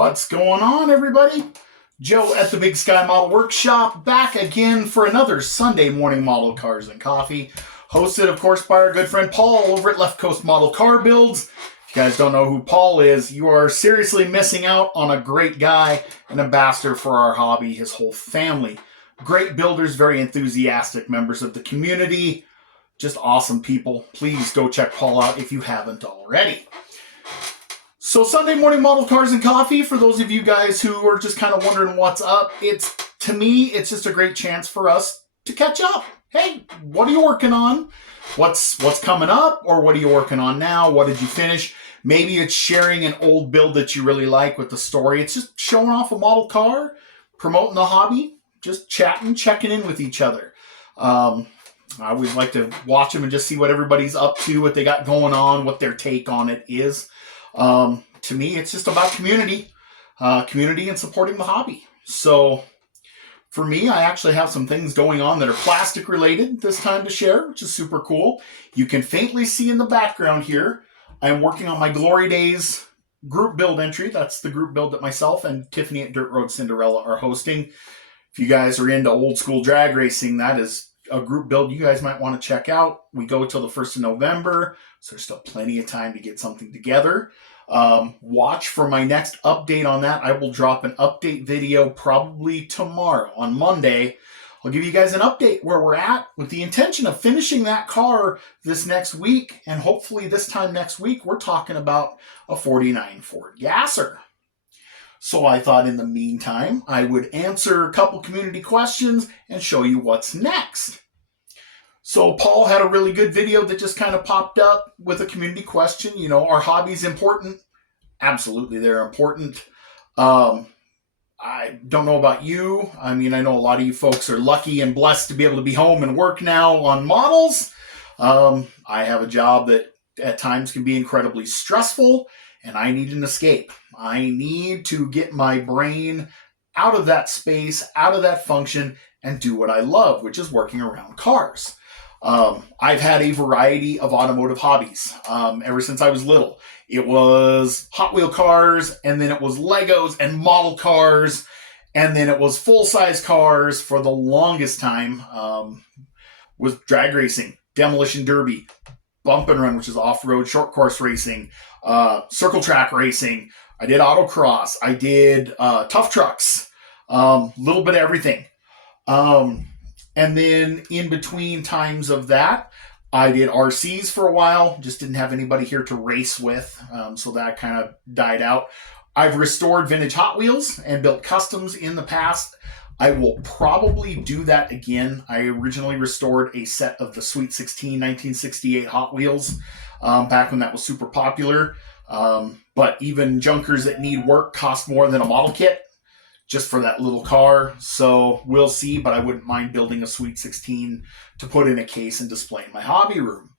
What's going on, everybody? Joe at the Big Sky Model Workshop, back again for another Sunday morning model cars and coffee. Hosted, of course, by our good friend Paul over at Left Coast Model Car Builds. If you guys don't know who Paul is, you are seriously missing out on a great guy, an ambassador for our hobby, his whole family. Great builders, very enthusiastic members of the community. Just awesome people. Please go check Paul out if you haven't already. So Sunday morning model cars and coffee, for those of you guys who are just kind of wondering what's up, to me, it's just a great chance for us to catch up. Hey, what are you working on? What's coming up? Or what are you working on now? What did you finish? Maybe it's sharing an old build that you really like with the story. It's just showing off a model car, promoting the hobby, just chatting, checking in with each other. I always like to watch them and just see what everybody's up to, what they got going on, what their take on it is. To me, it's just about community and supporting the hobby. So for me, I actually have some things going on that are plastic related this time to share, which is super cool. You can faintly see in the background here, I'm working on my Glory Days group build entry. That's the group build that myself and Tiffany at Dirt Road Cinderella are hosting. If you guys are into old school drag racing, that is a group build you guys might want to check out. We go till the 1st of November, so there's still plenty of time to get something together. Watch for my next update on that. I will drop an update video probably tomorrow on Monday. I'll give you guys an update where we're at with the intention of finishing that car this next week. And hopefully this time next week, we're talking about a 49 Ford Gasser. So I thought in the meantime, I would answer a couple community questions and show you what's next. So Paul had a really good video that just kind of popped up with a community question. You know, are hobbies important? Absolutely, they're important. I don't know about you. I mean, I know a lot of you folks are lucky and blessed to be able to be home and work now on models. I have a job that at times can be incredibly stressful, and I need an escape. I need to get my brain out of that space, out of that function, and do what I love, which is working around cars. I've had a variety of automotive hobbies ever since I was little. It was Hot Wheel cars, and then it was Legos and model cars, and then it was full-size cars for the longest time. Was drag racing, demolition derby, bump and run, which is off-road short course racing, circle track racing. I did autocross. I did tough trucks, little bit of everything. And then in between times of that, I did RCs for a while. Just didn't have anybody here to race with, so that kind of died out. I've restored vintage Hot Wheels and built customs in the past. I will probably do that again. I originally restored a set of the Sweet 16 1968 Hot Wheels back when that was super popular. But even junkers that need work cost more than a model kit just for that little car. So we'll see, but I wouldn't mind building a Sweet 16 to put in a case and display in my hobby room.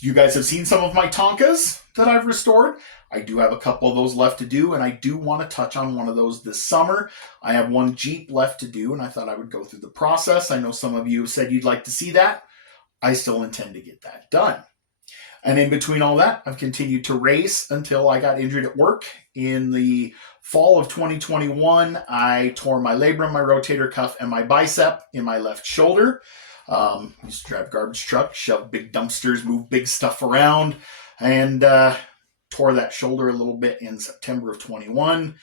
You guys have seen some of my Tonkas that I've restored. I do have a couple of those left to do, and I do want to touch on one of those this summer. I have one Jeep left to do, and I thought I would go through the process. I know some of you said you'd like to see that. I still intend to get that done. And in between all that, I've continued to race until I got injured at work. In the fall of 2021, I tore my labrum, my rotator cuff, and my bicep in my left shoulder. Used to drive garbage truck, shove big dumpsters, move big stuff around, and tore that shoulder a little bit in September of 21.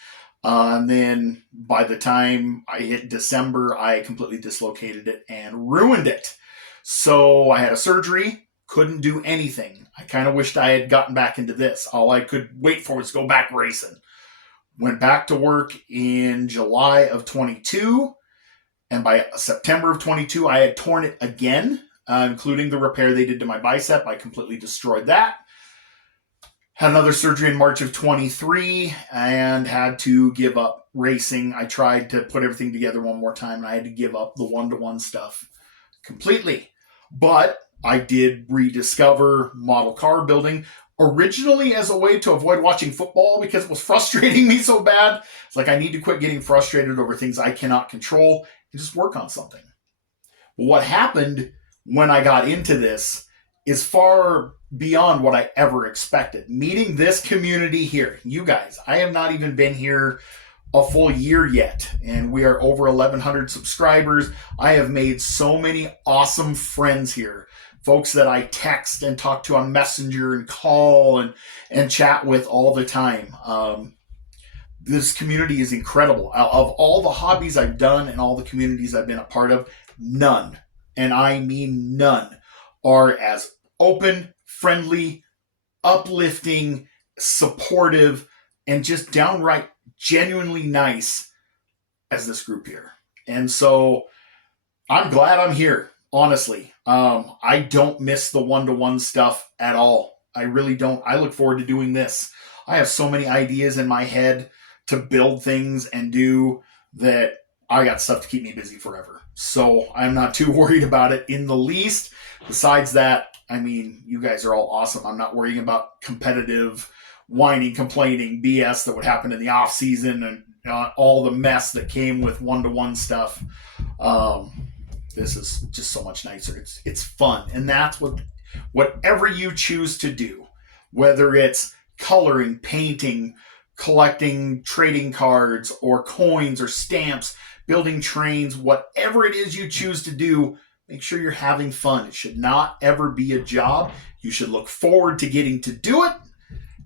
And then by the time I hit December, I completely dislocated it and ruined it. So I had a surgery. Couldn't do anything. I kind of wished I had gotten back into this. All I could wait for was go back racing. Went back to work in July of 22. And by September of 22, I had torn it again, including the repair they did to my bicep. I completely destroyed that. Had another surgery in March of 23 and had to give up racing. I tried to put everything together one more time, and I had to give up the one-to-one stuff completely. But I did rediscover model car building, originally as a way to avoid watching football because it was frustrating me so bad. It's like I need to quit getting frustrated over things I cannot control and just work on something. But what happened when I got into this is far beyond what I ever expected. Meeting this community here, you guys, I have not even been here a full year yet, and we are over 1,100 subscribers. I have made so many awesome friends here, folks that I text and talk to on Messenger and call and chat with all the time. This community is incredible. Of all the hobbies I've done and all the communities I've been a part of, none, and I mean none, are as open, friendly, uplifting, supportive, and just downright genuinely nice as this group here. And so I'm glad I'm here, honestly. I don't miss the one-to-one stuff at all. I really don't. I look forward to doing this. I have so many ideas in my head to build things and do that I got stuff to keep me busy forever. So I'm not too worried about it in the least. Besides that, I mean, you guys are all awesome. I'm not worrying about competitive whining, complaining, BS that would happen in the off season and all the mess that came with one-to-one stuff. This is just so much nicer. It's fun. And that's whatever you choose to do, whether it's coloring, painting, collecting trading cards or coins or stamps, building trains, whatever it is you choose to do, make sure you're having fun. It should not ever be a job. You should look forward to getting to do it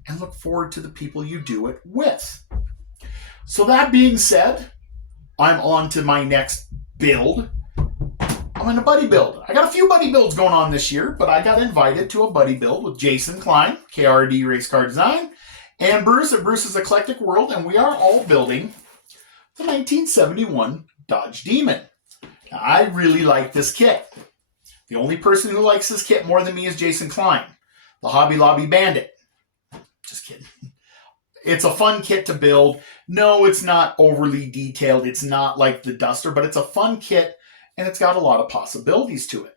and look forward to the people you do it with. So that being said, I'm on to my next build. I'm in a buddy build. I got a few buddy builds going on this year, but I got invited to a buddy build with Jason Klein, KRD Race Car Design, and Bruce at Bruce's Eclectic World, and we are all building the 1971 Dodge Demon. Now, I really like this kit. The only person who likes this kit more than me is Jason Klein, the Hobby Lobby Bandit. Just kidding. It's a fun kit to build. No, it's not overly detailed. It's not like the Duster, but it's a fun kit, and it's got a lot of possibilities to it.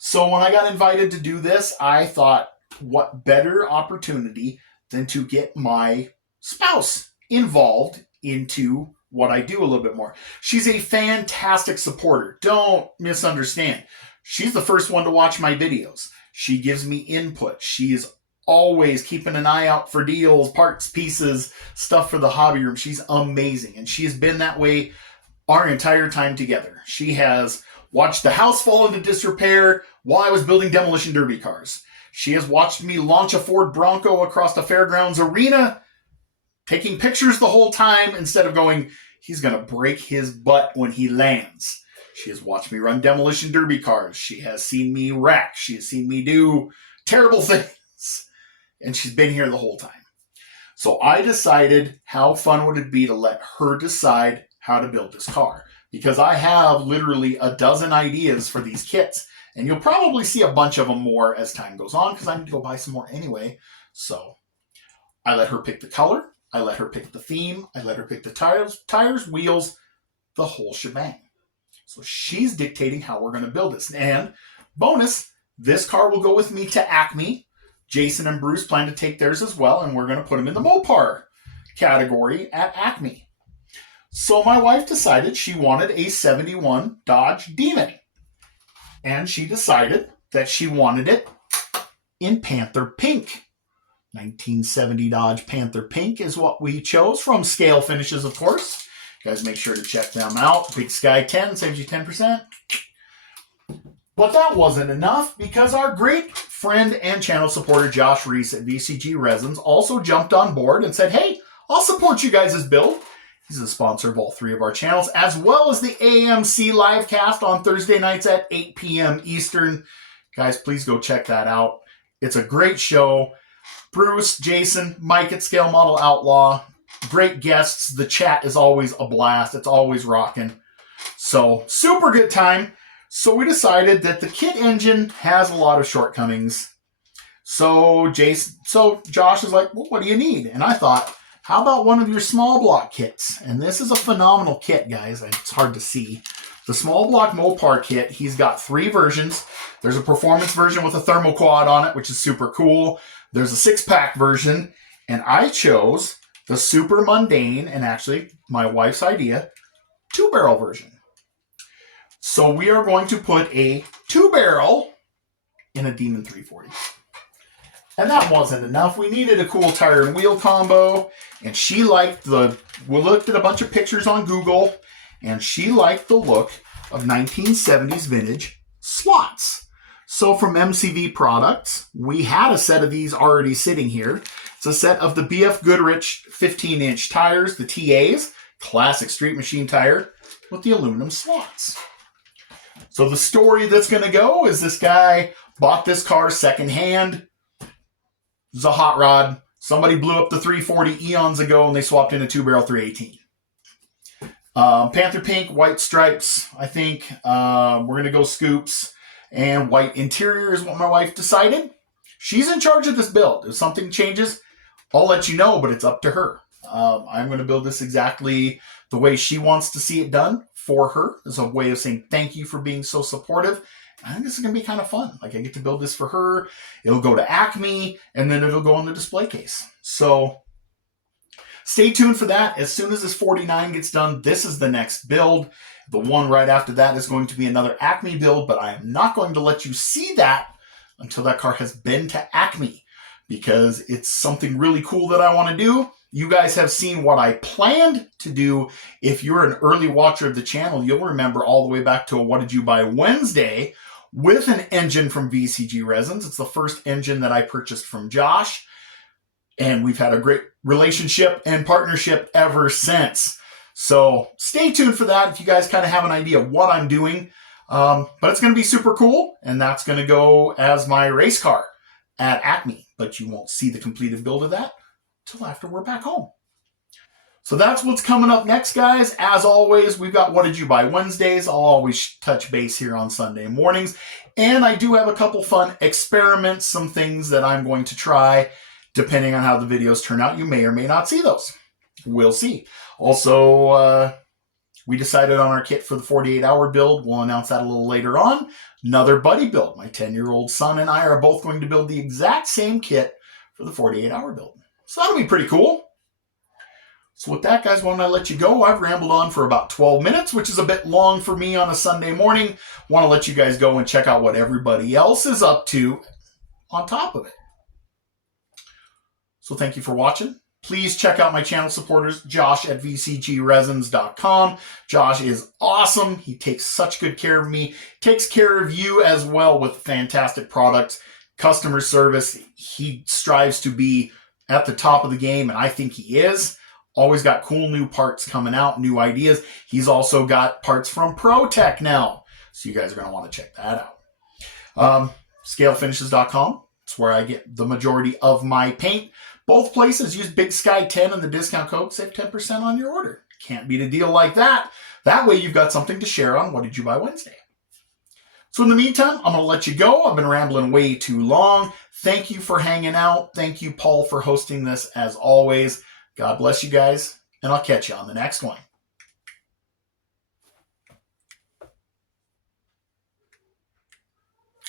So when I got invited to do this, I thought, what better opportunity than to get my spouse involved into what I do a little bit more. She's a fantastic supporter. Don't misunderstand. She's the first one to watch my videos. She gives me input. She is always keeping an eye out for deals, parts, pieces, stuff for the hobby room. She's amazing. And she has been that way our entire time together. She has watched the house fall into disrepair while I was building demolition derby cars. She has watched me launch a Ford Bronco across the fairgrounds arena, taking pictures the whole time instead of going, he's going to break his butt when he lands. She has watched me run demolition derby cars. She has seen me wreck. She has seen me do terrible things. And she's been here the whole time. So I decided how fun would it be to let her decide how to build this car. Because I have literally a dozen ideas for these kits. And you'll probably see a bunch of them more as time goes on because I need to go buy some more anyway. So I let her pick the color. I let her pick the theme. I let her pick the tires, wheels, the whole shebang. So she's dictating how we're going to build this. And bonus, this car will go with me to Acme. Jason and Bruce plan to take theirs as well, and we're going to put them in the Mopar category at Acme. So my wife decided she wanted a 71 Dodge Demon. And she decided that she wanted it in Panther Pink. 1970 Dodge Panther Pink is what we chose from Scale Finishes, of course. You guys make sure to check them out. Big Sky 10 saves you 10%. But that wasn't enough because our great friend and channel supporter Josh Reese at VCG Resins also jumped on board and said, hey, I'll support you guys' build. He's the sponsor of all three of our channels, as well as the AMC livecast on Thursday nights at 8 p.m. Eastern. Guys, please go check that out. It's a great show. Bruce, Jason, Mike at Scale Model Outlaw, great guests. The chat is always a blast. It's always rocking. So, super good time. So we decided that the kit engine has a lot of shortcomings. So Josh is like, well, what do you need? And I thought, how about one of your small block kits? And this is a phenomenal kit, guys. It's hard to see. The small block Mopar kit, he's got 3 versions. There's a performance version with a thermoquad on it, which is super cool. There's a 6-pack version. And I chose the super mundane, and actually my wife's idea, 2-barrel version. So we are going to put a 2-barrel in a Demon 340. And that wasn't enough. We needed a cool tire and wheel combo. And she liked we looked at a bunch of pictures on Google, and she liked the look of 1970s vintage slots. So from MCV Products, we had a set of these already sitting here. It's a set of the BF Goodrich 15-inch tires, the TAs, classic street machine tire with the aluminum slots. So the story that's going to go is this guy bought this car secondhand. It's a hot rod. Somebody blew up the 340 eons ago, and they swapped in a 2-barrel 318. Panther pink, white stripes, I think. We're going to go scoops. And white interior is what my wife decided. She's in charge of this build. If something changes, I'll let you know, but it's up to her. I'm going to build this exactly the way she wants to see it done for her, as a way of saying thank you for being so supportive. I think this is going to be kind of fun. Like, I get to build this for her. It'll go to Acme, and then it'll go on the display case. So stay tuned for that. As soon as this 49 gets done, this is the next build. The one right after that is going to be another Acme build, but I am not going to let you see that until that car has been to Acme, because it's something really cool that I want to do. You guys have seen what I planned to do. If you're an early watcher of the channel, you'll remember all the way back to a What Did You Buy Wednesday with an engine from VCG Resins. It's the first engine that I purchased from Josh, and we've had a great relationship and partnership ever since. So stay tuned for that if you guys kind of have an idea of what I'm doing. But it's going to be super cool, and that's going to go as my race car at Acme. But you won't see the completed build of that till after we're back home. So that's what's coming up next, guys. As always, we've got What Did You Buy Wednesdays. I'll always touch base here on Sunday mornings. And I do have a couple fun experiments, some things that I'm going to try. Depending on how the videos turn out, you may or may not see those. We'll see. Also, we decided on our kit for the 48-hour build. We'll announce that a little later on. Another buddy build. My 10-year-old son and I are both going to build the exact same kit for the 48-hour build. So that'll be pretty cool. So with that, guys, why don't I let you go? I've rambled on for about 12 minutes, which is a bit long for me on a Sunday morning. Want to let you guys go and check out what everybody else is up to on top of it. So thank you for watching. Please check out my channel supporters, Josh at VCGResins.com. Josh is awesome. He takes such good care of me. Takes care of you as well with fantastic products, customer service. He strives to be at the top of the game, and I think he is. Always got cool new parts coming out, new ideas. He's also got parts from ProTech now, so you guys are going to want to check that out. Scalefinishes.com. It's where I get the majority of my paint. Both places use Big Sky 10 and the discount code. Save 10% on your order. Can't beat a deal like that. That way you've got something to share on What Did You Buy Wednesday. So in the meantime, I'm going to let you go. I've been rambling way too long. Thank you for hanging out. Thank you, Paul, for hosting this as always. God bless you guys, and I'll catch you on the next one.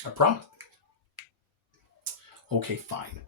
I promise. Okay, fine.